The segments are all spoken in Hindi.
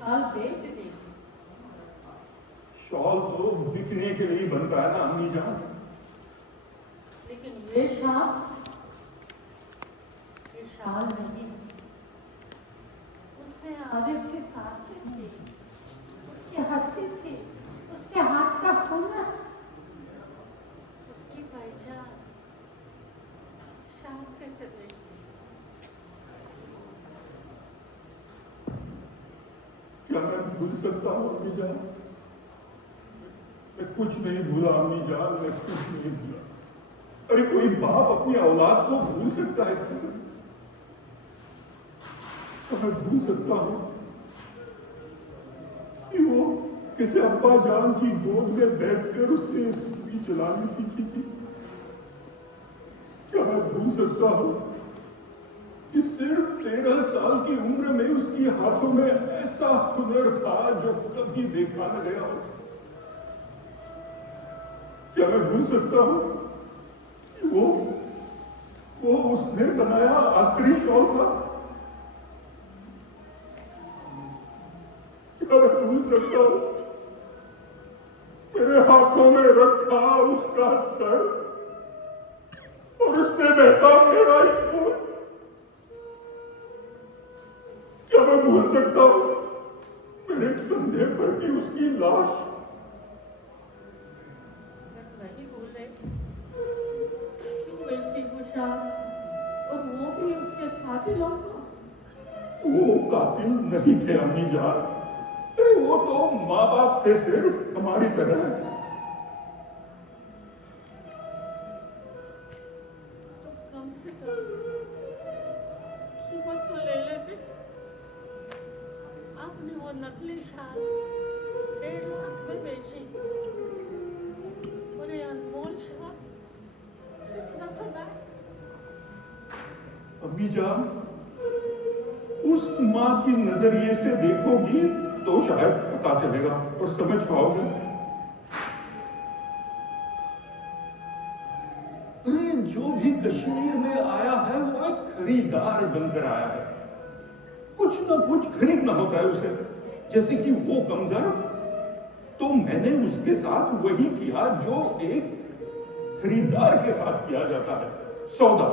शॉल बेच देगी। शॉल तो बिकने के लिए बनता है ना अम्मी जान। लेकिन ये शाल नहीं, उसमें आदित्य की सांसें थी, उसकी हंसी थी, उसके हाथ का हुनर, उसकी पहचान। शाल कैसे बेचती? क्या मैं भूल सकता हूँ अम्मी जान? मैं कुछ नहीं भूला अम्मी जान, मैं कुछ नहीं भूला। अरे कोई बाप अपनी औलाद को भूल सकता है क्या? तो मैं भूल सकता हूँ कि वो किसी अब्बा जान की गोद में बैठकर उसने सुई चलानी सीखी थी? क्या मैं भूल सकता हूँ कि सिर्फ 13 साल की उम्र में उसकी हाथों में ऐसा हुनर था जो कभी देखा न गया हो? क्या मैं भूल सकता हूँ कि वो उसने बनाया आखिरी शॉल था? क्या मैं भूल सकता हूँ तेरे हाथों में रखा उसका सर और उससे बहता मेरा खून? क्या मैं भूल सकता हूँ मेरे कंधे पर भी उसकी लाश? नहीं भूले। क्यों बेचती वो शाल? और वो भी उसके कातिलों को? वो कातिल नहीं थे अम्मी जान। अरे वो तो माँ बाप थे सिर्फ हमारी तरह। तो कम से कम कीमत तो ले लेते। आपने वो नकली शाल 1.5 लाख में बेची और ये अनमोल शाल सिर्फ 10,000। अम्मी जान, उस माँ की नजरिए से देखोगी तो शायद पता चलेगा और समझ पाओगे। अरे जो भी कश्मीर में आया है वो एक खरीदार बनकर आया है। कुछ ना कुछ खरीदना होता है उसे। जैसे कि वो कमजोर, तो मैंने उसके साथ वही किया जो एक खरीदार के साथ किया जाता है, सौदा।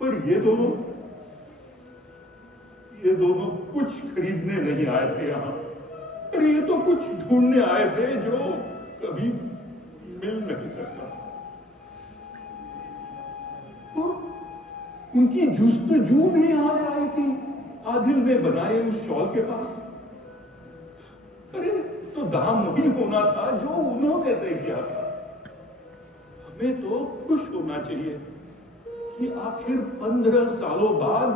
पर ये दोनों कुछ खरीदने नहीं आए थे यहां। अरे ये तो कुछ ढूंढने आए थे जो कभी मिल नहीं सकता। और उनकी जुस्तजू भी यहां आई थी आदिल ने बनाए उस शॉल के पास। अरे तो दाम वही होना था जो उन्होंने तय किया था। हमें तो खुश होना चाहिए कि आखिर 15 सालों बाद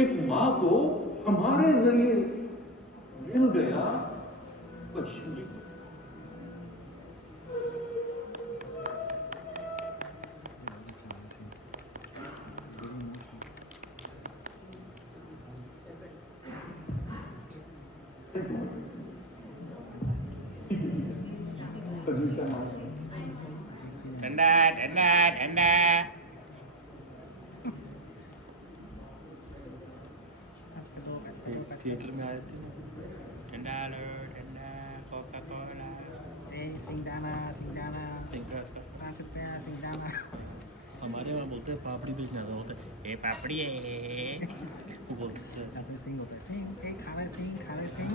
एक मां को हमारे जरिए मिल गया पश्चिमी। ठंडा ठंडा ठंडा। थिएटर में आए थे। ठंडा लो ठंडा कोका कोला। सिंगदाना सिंगदाना 5 रुपया सिंगदाना। हमारे वहाँ बोलते हैं पापड़ी भी ज़्यादा होता है। ये पापड़ी है। वो बोलते हैं साथ में सिंह होता है। सिंह खा रहे सिंह।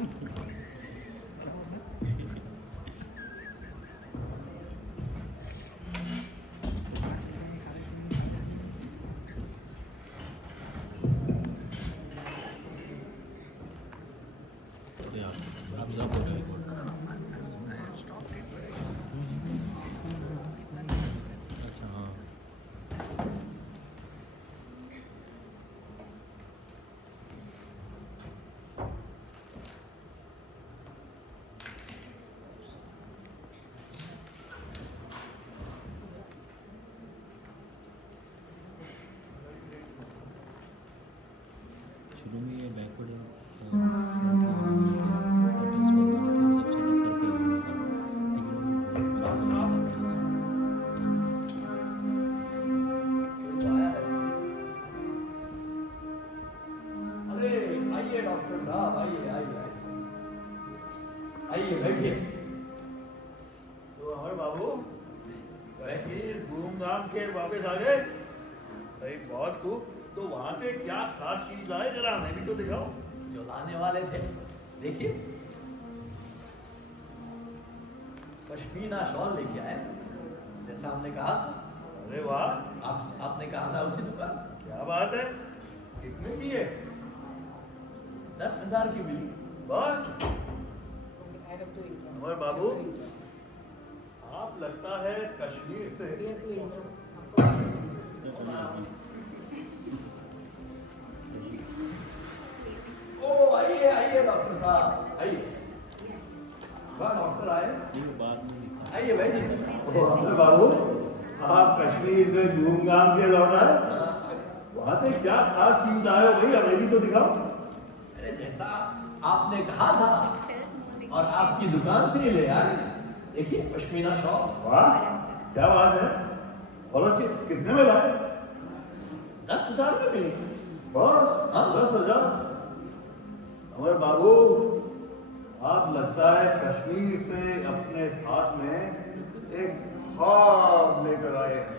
आप सब बोल रहे हो। अच्छा हाँ। शुरू में ये बैकवर्ड कंट्रीज में लेकिन सब सेटअप करके हुआ था, लेकिन वो पीछे से आया था पहले से। अरे आइए डॉक्टर साहब आइए आइए आइए बैठिए। तो अमर बाबू कश्मीर घूम-घाम के वापस आ गए? अरे बहुत खूब। तो वहां से क्या खास चीज लाए, जरा हमें भी तो दिखाओ। जो लाने वाले थे देखिए, पश्मीना शॉल लेके आए, जैसा हमने कहा। अरे वाह, आपने कहा था उसी दुकान से। क्या बात है। कितने की है? 10,000 की मिली। बस अमर बाबू, आप लगता है कश्मीर से। ओ आइए आइए डॉक्टर साहब आइए। वाह डॉक्टर आए, आइए बैठिए। ओ अमर बाबू, आप कश्मीर से घूम-घाम के लौट आए? वहां से क्या खास चीज लाए हो भाई, हमें भी तो दिखाओ। अरे जैसा आपने कहा था और आपकी दुकान से ही ले आए। देखिए पश्मीना शॉल। वाह क्या बात है, बहुत अच्छी। कितने में लाए? 10,000 में मिली। बस हाँ। 10,000। अमर बाबू, आप लगता है कश्मीर से अपने साथ में एक ख्वाब लेकर आए हैं।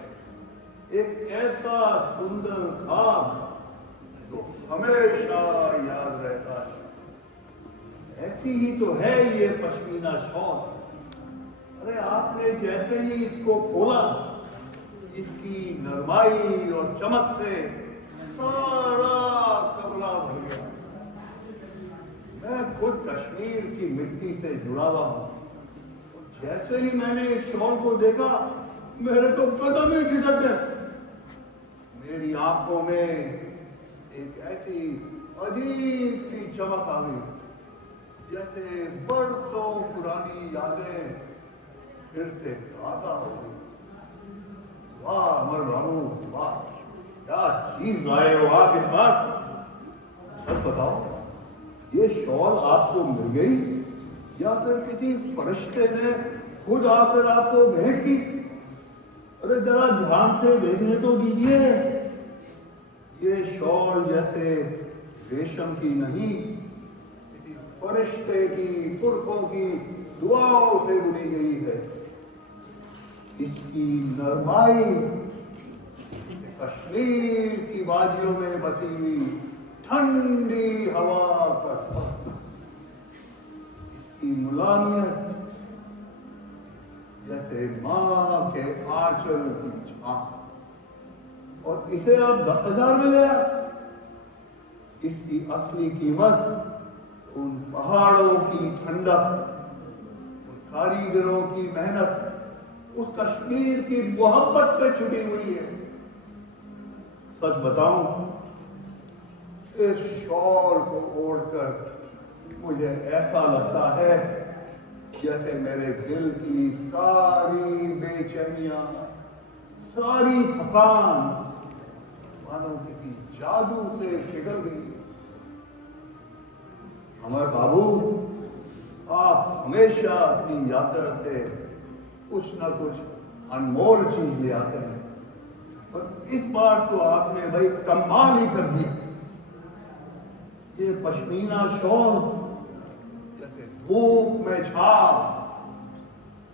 एक ऐसा सुंदर ख्वाब जो हमेशा याद रहता है। ऐसी ही तो है ये पश्मीना शॉल। अरे आपने जैसे ही इसको खोला, इसकी नरमाई और चमक से सारा कमरा भर गया। मैं खुद कश्मीर की मिट्टी से जुड़ा हुआ हूं। जैसे ही मैंने इस शॉल को देखा, मेरे तो कदम ही ठिठक गए। मेरी आंखों में एक ऐसी अजीब सी चमक आ गई, जैसे बरसों पुरानी यादें फिर से ताजा हो गई। वाह अमर बाबू वाह, क्या चीज लाए हो आप इस बार। सच बताओ, ये शॉल आपको मिल गई या फिर किसी फरिश्ते ने खुद आकर आपको भेंट की? अरे जरा ध्यान से देखने तो दीजिए। ये शॉल जैसे रेशम की नहीं, किसी फरिश्ते की पुरखों की दुआओं से बुनी गई है। इसकी नरमाई कश्मीर की वादियों में बसी हुई ठंडी हवा का स्पर्श, इसकी मुलायमियत जैसे मां के आंचल की छाप। और इसे आप 10,000 में ले आए। इसकी असली कीमत उन पहाड़ों की ठंडक, उन कारीगरों की मेहनत, उस कश्मीर की मोहब्बत पे छुपी हुई है। सच बताऊं, इस शॉल को ओढ़कर मुझे ऐसा लगता है जैसे मेरे दिल की सारी बेचैनियां, सारी थकान मानो किसी जादू से पिघल गई। अमर बाबू, आप हमेशा अपनी यात्रा से कुछ न कुछ अनमोल चीज ले आते हैं, और इस बार तो आपने भाई कमाल ही कर दिया। ये पश्मीना शॉल जैसे धूप में छाप,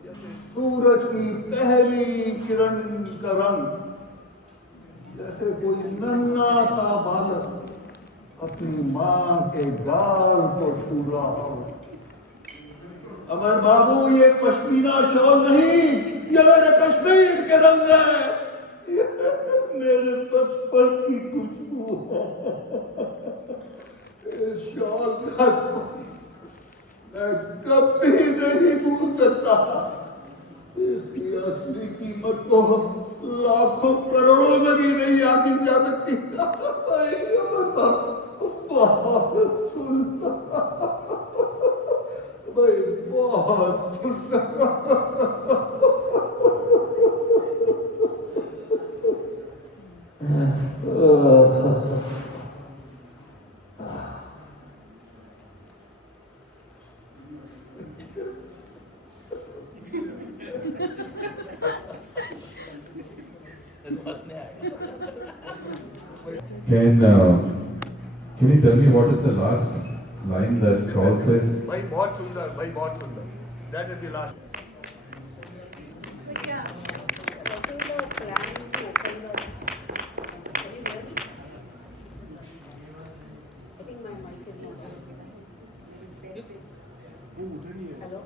जैसे सूरज की पहली किरण का रंग, जैसे कोई नन्हा सा बालक अपनी मां के गाल को छू रहा हो। अमर बाबू, ये पश्मीना शॉल नहीं, ये मेरे कश्मीर के रंग है। मेरे बचपन की खुशबू है। इस शॉल का मैं कभी नहीं भूल सकता। इसकी असली कीमत तो लाखों करोड़ों में भी नहीं आती जा सकती। बहुत सुंदर भाई, बहुत Can you tell me what is the last line that shawl says, भाई बहुत सुंदर, भाई बहुत सुंदर. That is the last. So yeah, what are the plans to open the? Can you hear me? I think my mic is not on. Hello?